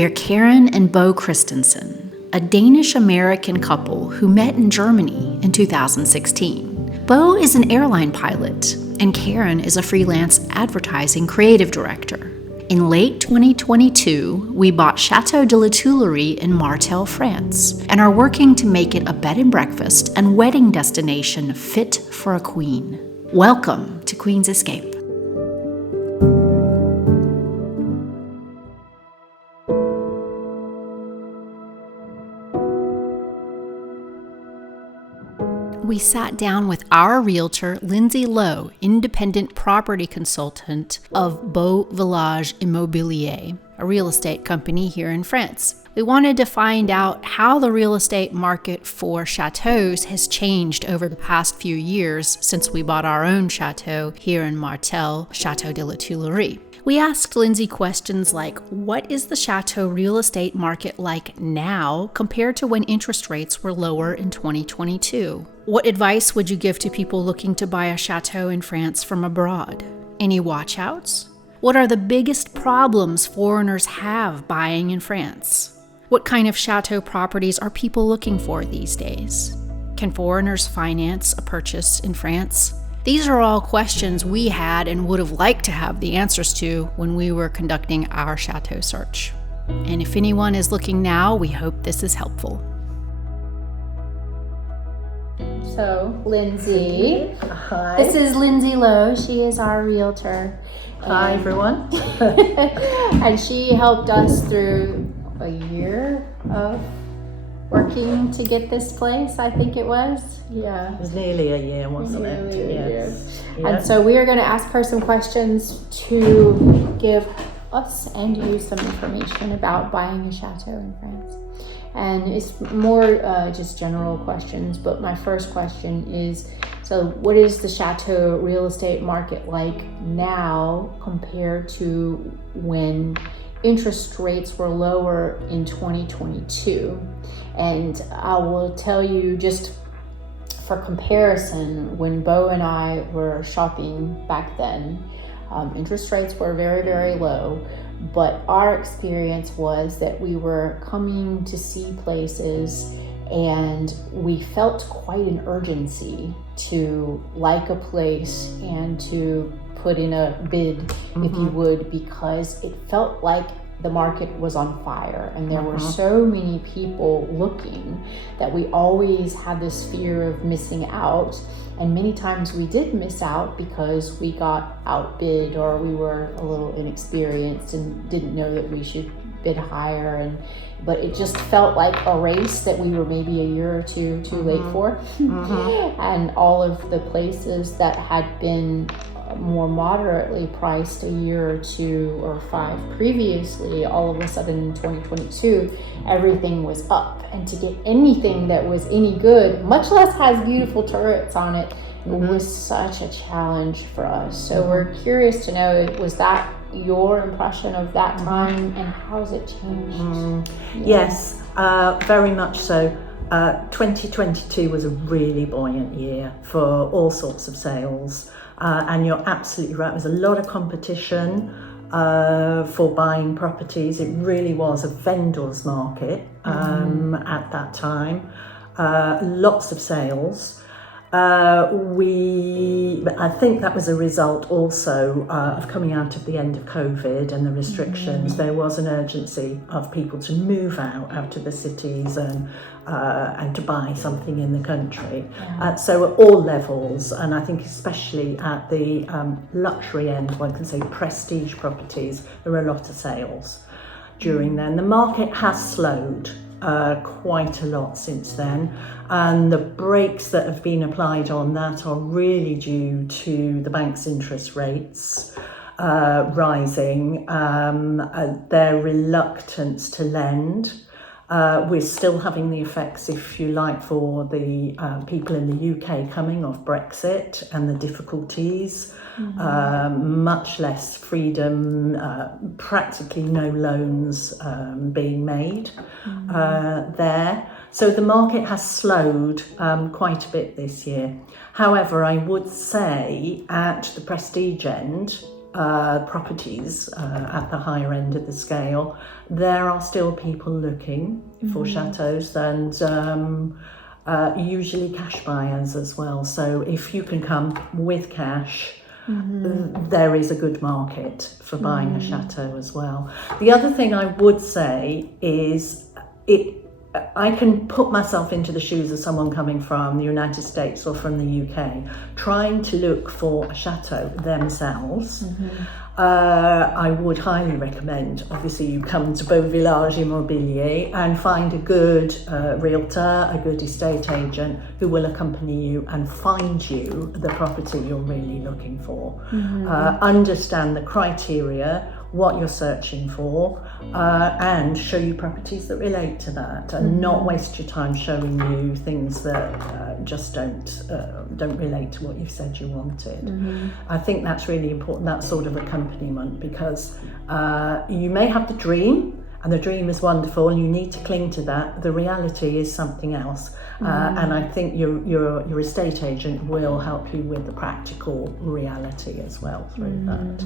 We're Karen and Bo Christensen, a Danish-American couple who met in Germany in 2016. Bo is an airline pilot, and Karen is a freelance advertising creative director. In late 2022, we bought Château de La Tuilerie in Martel, France, and are working to make it a bed and breakfast and wedding destination fit for a queen. Welcome to Queen's Escape. We sat down with our realtor, Lindsay Low, independent property consultant of Beaux Villages Immobilier, a real estate company here in France. We wanted to find out how the real estate market for chateaus has changed over the past few years since we bought our own chateau here in Martel, Château de La Tuilerie. We asked Lindsay questions like, what is the chateau real estate market like now compared to when interest rates were lower in 2022? What advice would you give to people looking to buy a chateau in France from abroad? Any watchouts? What are the biggest problems foreigners have buying in France? What kind of chateau properties are people looking for these days? Can foreigners finance a purchase in France? These are all questions we had and would have liked to have the answers to when we were conducting our chateau search. And if anyone is looking now, we hope this is helpful. So, Lindsay. Hi. This is Lindsay Low. She is our realtor. Hi, everyone. And she helped us through a year of working to get this place, I think it was. Yeah. It was nearly a year, wasn't it? Yes. Yeah. And so we are going to ask her some questions to give us and you some information about buying a chateau in France. And it's more just general questions, but my first question is, so what is the chateau real estate market like now compared to when interest rates were lower in 2022? And I will tell you, just for comparison, when Bo and I were shopping back then, interest rates were very, very low. But our experience was that we were coming to see places and we felt quite an urgency to like a place and to put in a bid, if you would, because it felt like the market was on fire and there were so many people looking that we always had this fear of missing out. And many times we did miss out because we got outbid or we were a little inexperienced and didn't know that we should bid higher. But it just felt like a race that we were maybe a year or two too late for. And all of the places that had been more moderately priced a year or two or five previously, all of a sudden in 2022 everything was up, and to get anything that was any good, much less has beautiful turrets on it, was such a challenge for us. So we're curious to know, was that your impression of that time, and how has it changed? Yes, very much so. 2022 was a really buoyant year for all sorts of sales. And you're absolutely right, there's a lot of competition for buying properties. It really was a vendor's market at that time. Lots of sales. I think that was a result also of coming out of the end of COVID and the restrictions. There was an urgency of people to move out of the cities and to buy something in the country. So at all levels, and I think especially at the luxury end, one can say prestige properties, there were a lot of sales during then. The market has slowed quite a lot since then, and the brakes that have been applied on that are really due to the bank's interest rates rising, their reluctance to lend. We're still having the effects, if you like, for the people in the UK coming off Brexit and the difficulties, much less freedom, practically no loans being made there. So the market has slowed quite a bit this year. However, I would say at the prestige end, properties at the higher end of the scale, there are still people looking for chateaus, and usually cash buyers as well. So if you can come with cash, there is a good market for buying a chateau as well. The other thing I would say is I can put myself into the shoes of someone coming from the United States or from the UK, trying to look for a chateau themselves. I would highly recommend, obviously, you come to Beaux Villages Immobilier and find a good realtor, a good estate agent who will accompany you and find you the property you're really looking for. Understand the criteria, what you're searching for, and show you properties that relate to that, and not waste your time showing you things that just don't relate to what you've said you wanted. I think that's really important, that sort of accompaniment, because you may have the dream, and the dream is wonderful and you need to cling to that. The reality is something else, and I think your estate agent will help you with the practical reality as well through that.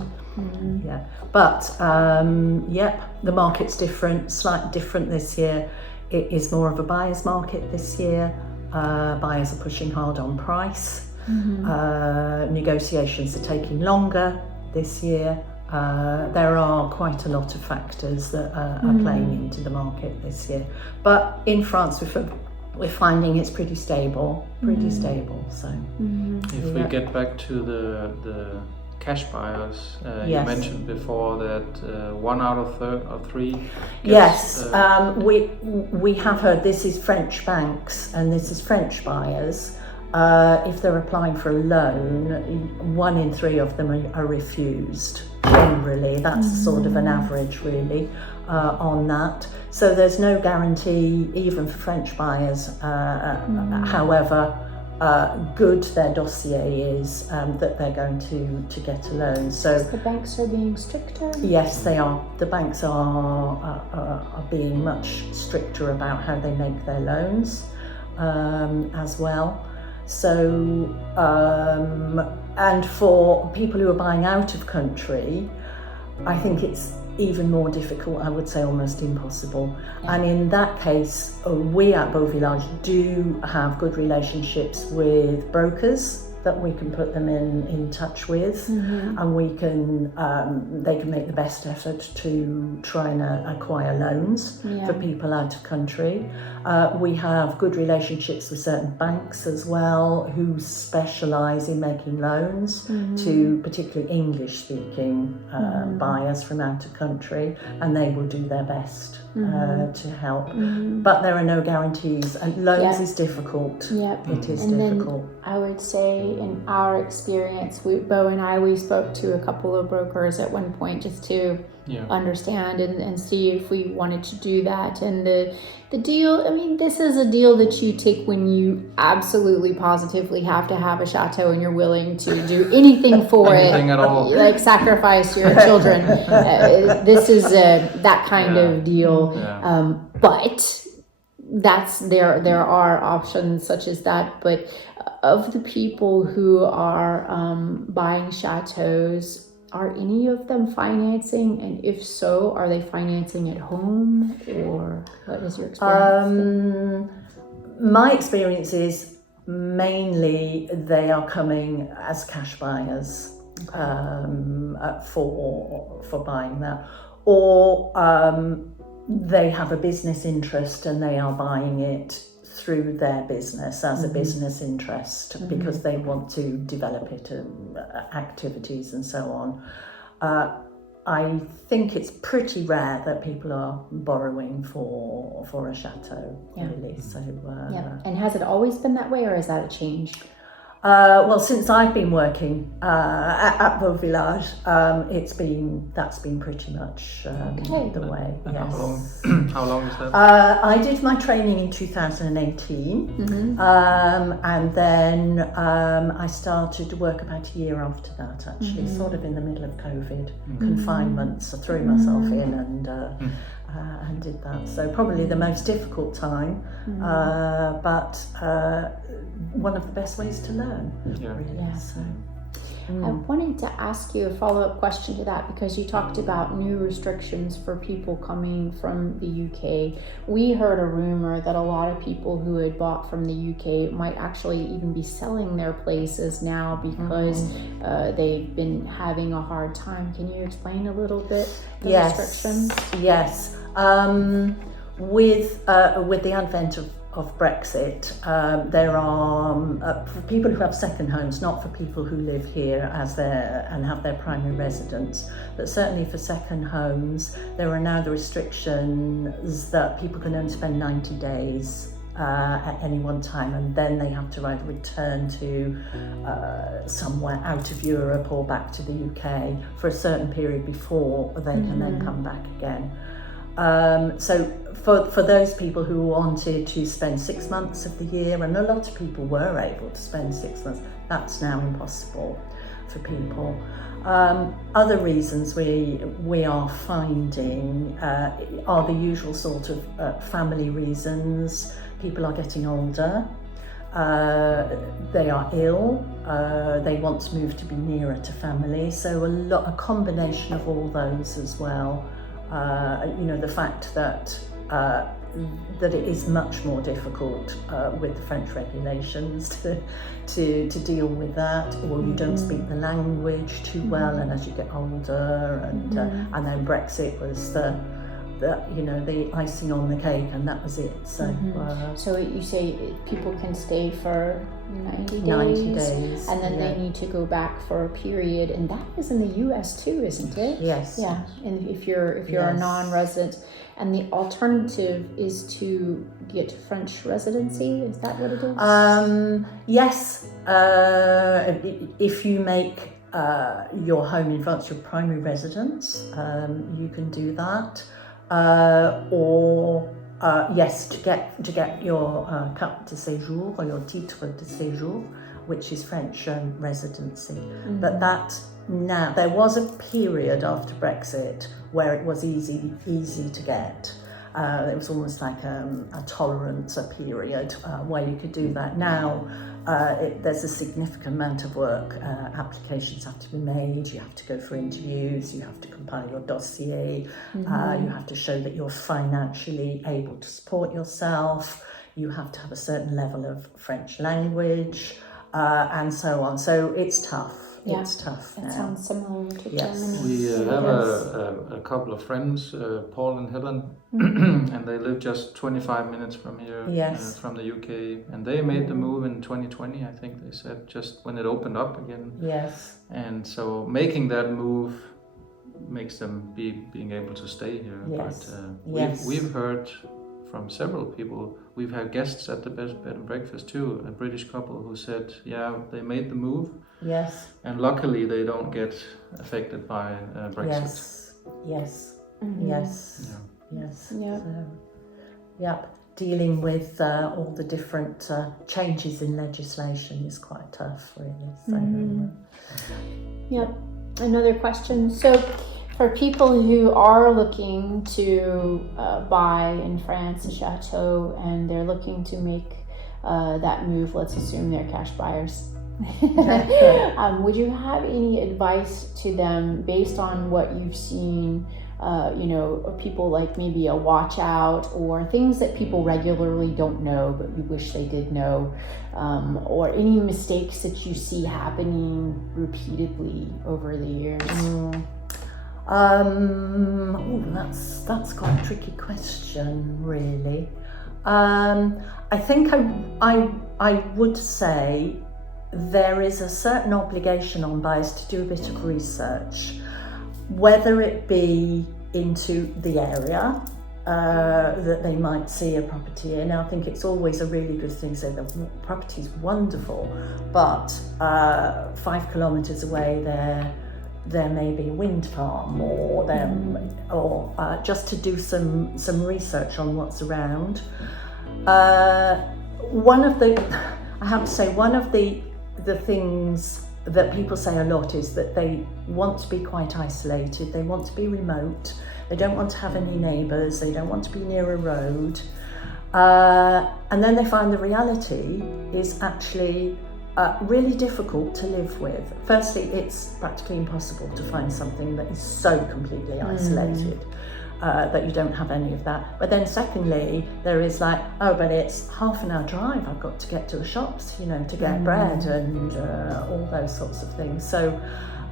Yeah, but the market's different, slightly different this year. It is more of a buyer's market this year. Buyers are pushing hard on price. Negotiations are taking longer this year. There are quite a lot of factors that are playing into the market this year. But in France, we're finding it's pretty stable. So if we get back to the cash buyers, you mentioned before that 1 out of 3 gets, we have heard this is French banks and this is French buyers. If they're applying for a loan, 1 in 3 of them are refused. Generally, that's sort of an average, really, on that. So there's no guarantee, even for French buyers, however good their dossier is, that they're going to get a loan. So the banks are being stricter? Yes, they are. The banks are being much stricter about how they make their loans, as well. So, and for people who are buying out of country, I think it's even more difficult, I would say almost impossible. And in that case, we at Beaux Villages do have good relationships with brokers that we can put them in touch with, and we can they can make the best effort to try and acquire loans for people out of country. We have good relationships with certain banks as well who specialise in making loans to particularly English-speaking buyers from out of country, and they will do their best to help. But there are no guarantees, and loans is difficult. It is difficult. Then I would say, in our experience, Beau and I, we spoke to a couple of brokers at one point just to understand and see if we wanted to do that. And the deal, I mean, this is a deal that you take when you absolutely positively have to have a chateau and you're willing to do anything for anything at all, like sacrifice your children. This is that kind of deal. But that's there are options such as that. But of the people who are buying chateaus, are any of them financing? And if so, are they financing at home, or what is your experience? My experience is mainly they are coming as cash buyers for buying that, or they have a business interest and they are buying it through their business as a business interest because they want to develop it, activities and so on. I think it's pretty rare that people are borrowing for a chateau, really. So, And has it always been that way, or is that a change? Well, since I've been working at Beaux Villages, that's been pretty much the way. And yes. How long is that? I did my training in 2018, and then I started to work about a year after that. Actually, sort of in the middle of COVID confinement, so threw myself in and did that. So probably the most difficult time, but one of the best ways to learn. Yeah. Really. So. I wanted to ask you a follow-up question to that, because you talked about new restrictions for people coming from the UK. We heard a rumor that a lot of people who had bought from the UK might actually even be selling their places now because they've been having a hard time. Can you explain a little bit the restrictions? Yes. With the advent of Brexit, there are for people who have second homes, not for people who live here and have their primary residence, but certainly for second homes, there are now the restrictions that people can only spend 90 days at any one time, and then they have to either return to somewhere out of Europe or back to the UK for a certain period before they can then come back again. So for those people who wanted to spend 6 months of the year, and a lot of people were able to spend 6 months, that's now impossible for people. Other reasons we are finding are the usual sort of family reasons. People are getting older, they are ill, they want to move to be nearer to family, so a combination of all those as well. The fact that it is much more difficult with the French regulations to deal with that, or you don't speak the language too well, and as you get older, and then Brexit was the icing on the cake, and that was it. So, so you say people can stay for 90 days, and then they need to go back for a period, and that is in the US too, isn't it? Yes. Yeah, and if you're a non-resident, and the alternative is to get French residency. Is that what it is? Yes. If you make your home in France your primary residence, you can do that. Yes, to get your carte de séjour or your titre de séjour, which is French residency. But that now, there was a period after Brexit where it was easy to get. It was almost like a tolerance, a period where you could do that. Now, there's a significant amount of work. Applications have to be made, you have to go for interviews, you have to compile your dossier, you have to show that you're financially able to support yourself, you have to have a certain level of French language, and so on. So it's tough. Yeah, it's tough. It sounds similar to Germany. We have a couple of friends, Paul and Helen, and they live just 25 minutes from here, from the UK, and they made the move in 2020, I think they said, just when it opened up again. Yes. And so making that move makes them being able to stay here. Yes. But we've heard from several people. We've had guests at the bed and breakfast too, a British couple who said, they made the move. Yes. And luckily they don't get affected by Brexit. Yes. Yeah. So, dealing with all the different changes in legislation is quite tough, really. So, Another question. So, for people who are looking to buy in France a chateau, and they're looking to make that move, let's assume they're cash buyers. Would you have any advice to them based on what you've seen? People like maybe a watch out, or things that people regularly don't know but you wish they did know, or any mistakes that you see happening repeatedly over the years? That's quite a tricky question, really. I think I would say there is a certain obligation on buyers to do a bit of research, whether it be into the area that they might see a property in. I think it's always a really good thing to say the property is wonderful, but 5 kilometres away there may be a wind farm, or just to do some research on what's around. I have to say, one of the things that people say a lot is that they want to be quite isolated, they want to be remote, they don't want to have any neighbours, they don't want to be near a road, and then they find the reality is actually really difficult to live with. Firstly, it's practically impossible to find something that is so completely isolated that you don't have any of that. But then secondly, there is like, oh, but it's half an hour drive, I've got to get to the shops, you know, to get bread and all those sorts of things. So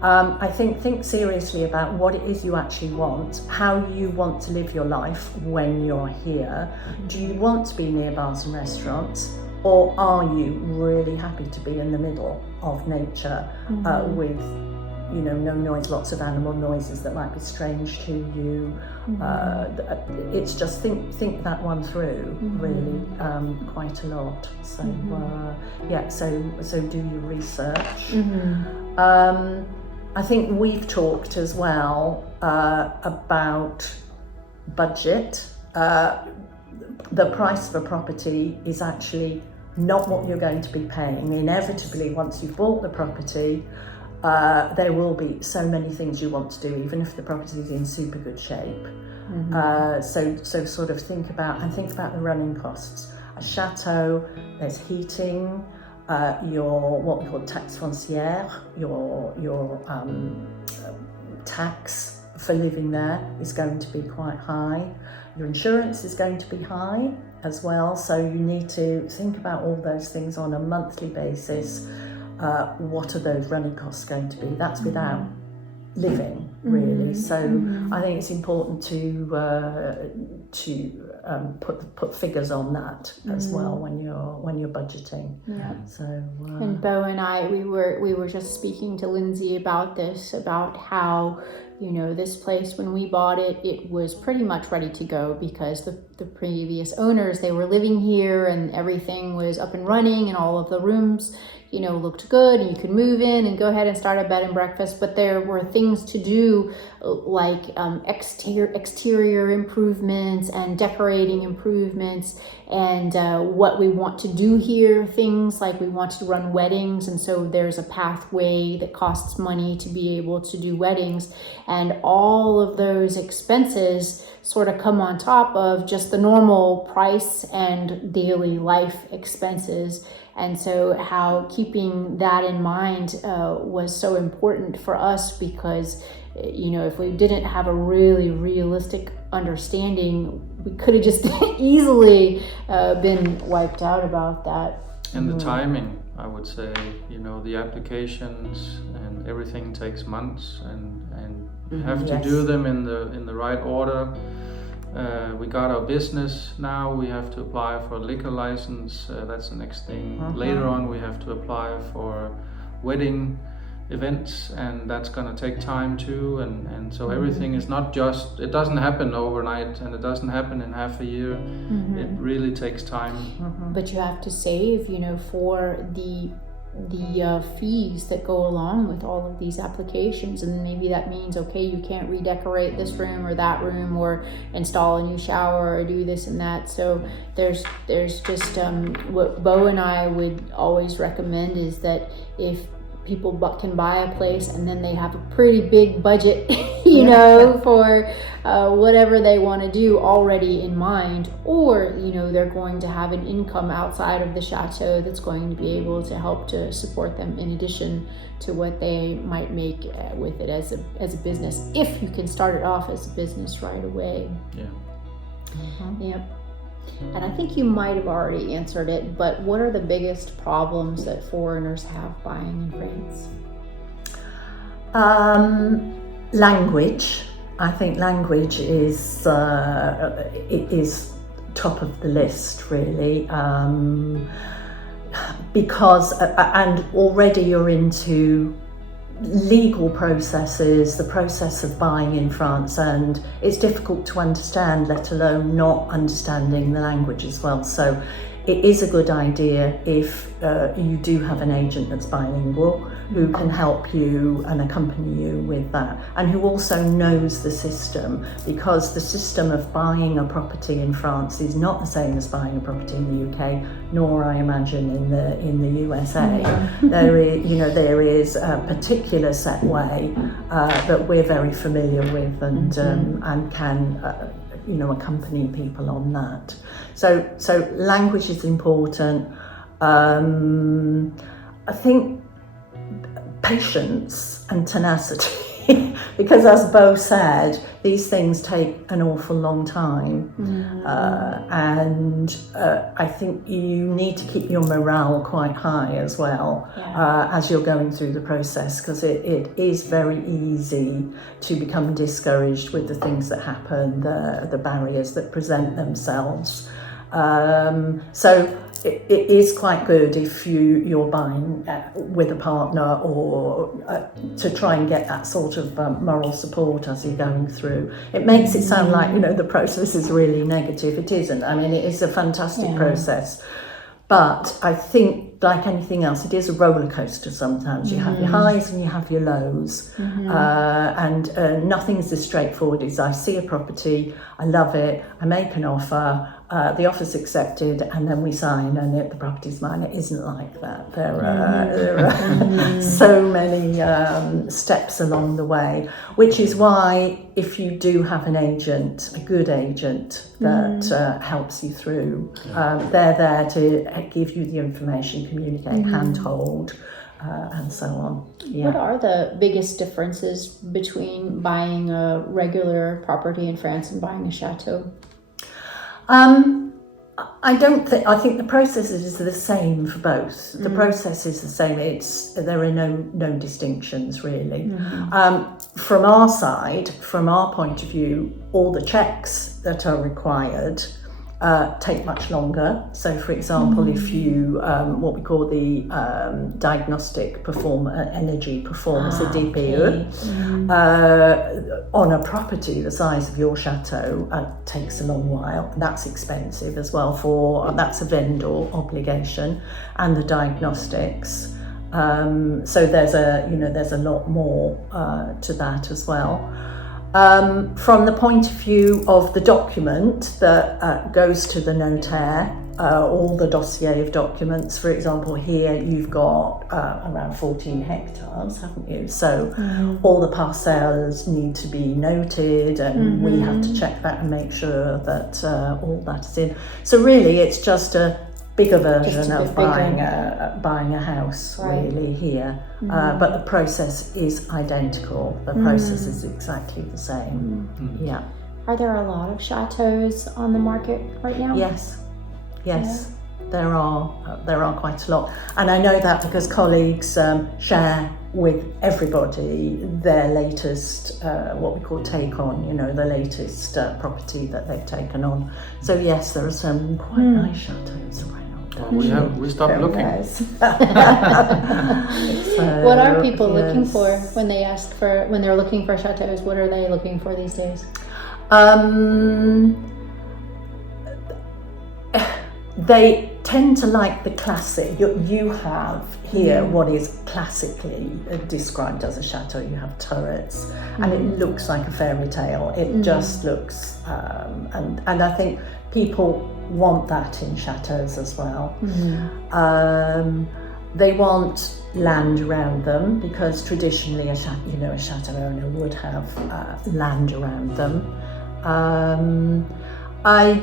I think seriously about what it is you actually want, how you want to live your life when you're here. Do you want to be near bars and restaurants? Or are you really happy to be in the middle of nature with, you know, no noise, lots of animal noises that might be strange to you? It's just think that one through really quite a lot. So so do your research. I think we've talked as well about budget. The price of a property is actually not what you're going to be paying. Inevitably, once you've bought the property, there will be so many things you want to do, even if the property is in super good shape. So sort of think about the running costs. A chateau, there's heating, your what we call taxe foncière, your tax for living there is going to be quite high. Your insurance is going to be high as well, so you need to think about all those things on a monthly basis. What are those running costs going to be? That's without living, really. So I think it's important to put figures on that as well when you're budgeting. Yeah. So and Beau and I, we were just speaking to Lindsay about this, about how, you know, this place, when we bought it, it was pretty much ready to go because the previous owners, they were living here and everything was up and running and all of the rooms, you know, looked good and you could move in and go ahead and start a bed and breakfast. But there were things to do like exterior improvements and decorating improvements and what we want to do here, things like we want to run weddings, and so there's a pathway that costs money to be able to do weddings, and all of those expenses sort of come on top of just the normal price and daily life expenses. And so how keeping that in mind was so important for us, because, you know, if we didn't have a really realistic understanding, we could have just easily been wiped out about that. And the timing, I would say, you know, the applications and everything takes months, and you have to do them in the right order. We got our business now, we have to apply for a liquor license, that's the next thing. Later on we have to apply for wedding events, and that's going to take time too, and so everything is not just, it doesn't happen overnight and it doesn't happen in half a year. It really takes time. But you have to save, you know, for the fees that go along with all of these applications, and maybe that means, okay, you can't redecorate this room or that room or install a new shower or do this and that. So there's just what Beau and I would always recommend is that if people can buy a place and then they have a pretty big budget, you know, for whatever they want to do already in mind, or, you know, they're going to have an income outside of the chateau that's going to be able to help to support them in addition to what they might make with it as a business, if you can start it off as a business right away. Yep. And I think you might have already answered it, but what are the biggest problems that foreigners have buying in France? Language. I think language is top of the list, really, because and already you're into legal processes, the process of buying in France, and it's difficult to understand, let alone not understanding the language as well. So it is a good idea if you do have an agent that's bilingual, who can help you and accompany you with that, and who also knows the system, because the system of buying a property in France is not the same as buying a property in the UK, nor I imagine in the USA. There is a particular set way that we're very familiar with, and can accompany people on that. So language is important. I think patience and tenacity, because as Beau said, these things take an awful long time, and I think you need to keep your morale quite high as well, as you're going through the process, because it is very easy to become discouraged with the things that happen, the barriers that present themselves. So it is quite good if you're buying with a partner, or to try and get that sort of moral support as you're going through. It makes it sound like, the process is really negative. It isn't. I mean, it is a fantastic process. But I think, like anything else, it is a roller coaster sometimes. You have your highs and you have your lows. And nothing's as straightforward as I see a property, I love it, I make an offer, the offer's accepted, and then we sign and the property's mine. It isn't like that. There are so many steps along the way, which is why if you do have an agent, a good agent that helps you through, they're there to give you the information, communicate, handhold, and so on. What are the biggest differences between buying a regular property in France and buying a chateau? I think the process is the same for both. The process is the same. There are no distinctions really. From our side, from our point of view, all the checks that are required take much longer. So for example, if you, what we call the diagnostic energy performance, the DPE, on a property the size of your chateau, takes a long while. That's expensive as well, that's a vendor obligation, and the diagnostics. So there's a lot more to that as well. From the point of view of the document that goes to the notaire, all the dossier of documents, for example, here you've got around 14 hectares, haven't you? So all the parcels need to be noted, and we have to check that and make sure that all that is in. So really it's just a bigger version of buying a house, really, here. But the process is identical. The process is exactly the same. Yeah. Are there a lot of chateaus on the market right now? Yes. There are quite a lot, and I know that because colleagues share with everybody their latest, what we call take on, the latest property that they've taken on. So yes, there are some quite nice chateaus around. We stopped looking. What are people looking for when they're looking for chateaus? What are they looking for these days? They tend to like the classic. You have here what is classically described as a chateau. You have turrets, and it looks like a fairy tale. It just looks, and I think people want that in chateaus as well. They want land around them, because traditionally a chateau owner would have land around them. I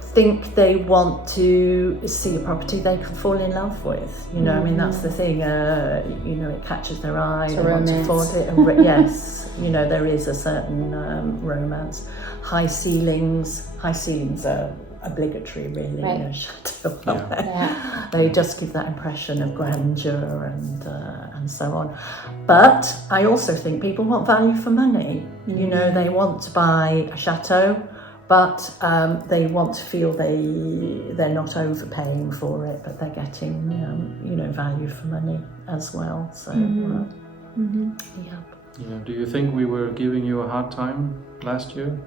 think they want to see a property they can fall in love with. I mean, that's the thing. It catches their eye. They want to afford it. Yes, there is a certain romance. High ceilings are obligatory, really, in a chateau. They just give that impression of grandeur and so on. But I also think people want value for money. They want to buy a chateau, but they want to feel they're not overpaying for it, but they're getting value for money as well. So do you think we were giving you a hard time last year?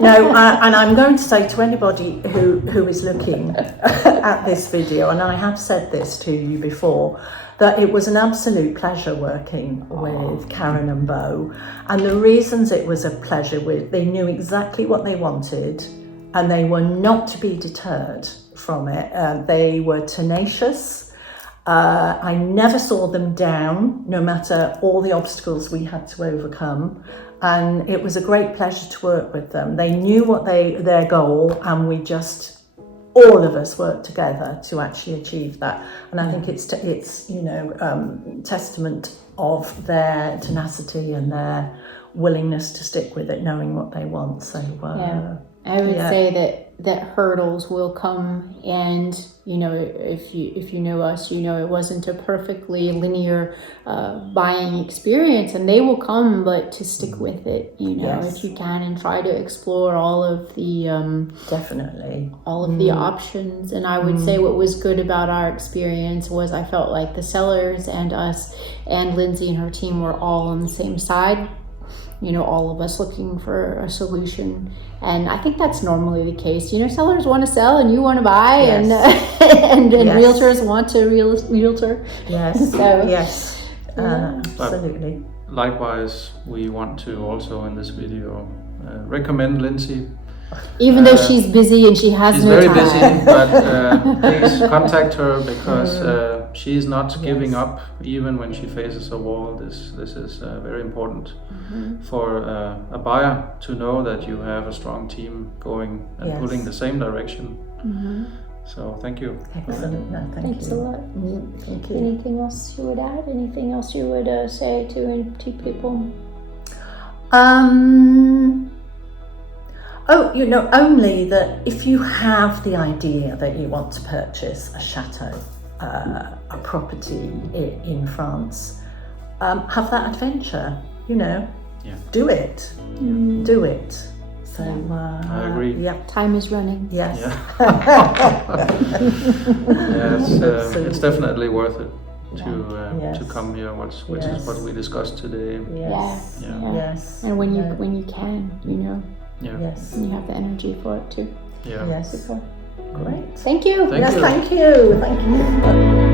No, and I'm going to say to anybody who is looking at this video, and I have said this to you before, that it was an absolute pleasure working with Karen and Beau. And the reasons it was a pleasure, they knew exactly what they wanted, and they were not to be deterred from it. They were tenacious. I never saw them down, no matter all the obstacles we had to overcome. And it was a great pleasure to work with them. They knew their goal, and we just all of us work together to actually achieve that. And I think it's testament of their tenacity and their willingness to stick with it, knowing what they want. So I would say that hurdles will come, and if you know us, it wasn't a perfectly linear buying experience, and they will come, but to stick with it, if you can, and try to explore all of the definitely all of the options. And I would say what was good about our experience was I felt like the sellers and us and Lindsay and her team were all on the same side. All of us looking for a solution. And I think that's normally the case. Sellers want to sell and you want to buy, and realtors want to realtor. Yes. So, yes. Absolutely. Likewise, we want to also in this video recommend Lindsay. Even though she's busy and she has she's no very time. busy, but please contact her, because she's not giving up even when she faces a wall. This is very important for a buyer to know that you have a strong team going and pulling the same direction. So thank you. Excellent. No, Thanks a lot. Thank you. Anything else you would add? Anything else you would say to people? Only that if you have the idea that you want to purchase a chateau, a property in France, have that adventure, do it. Do it. So, I agree. Yep. Time is running. Yes. It's definitely worth it to come here, which is what we discussed today. Yes. Yes. And when you can, Yes. and you have the energy for it too. Yeah. Yes. Super. Great. Thank you. Thank you. Thank you.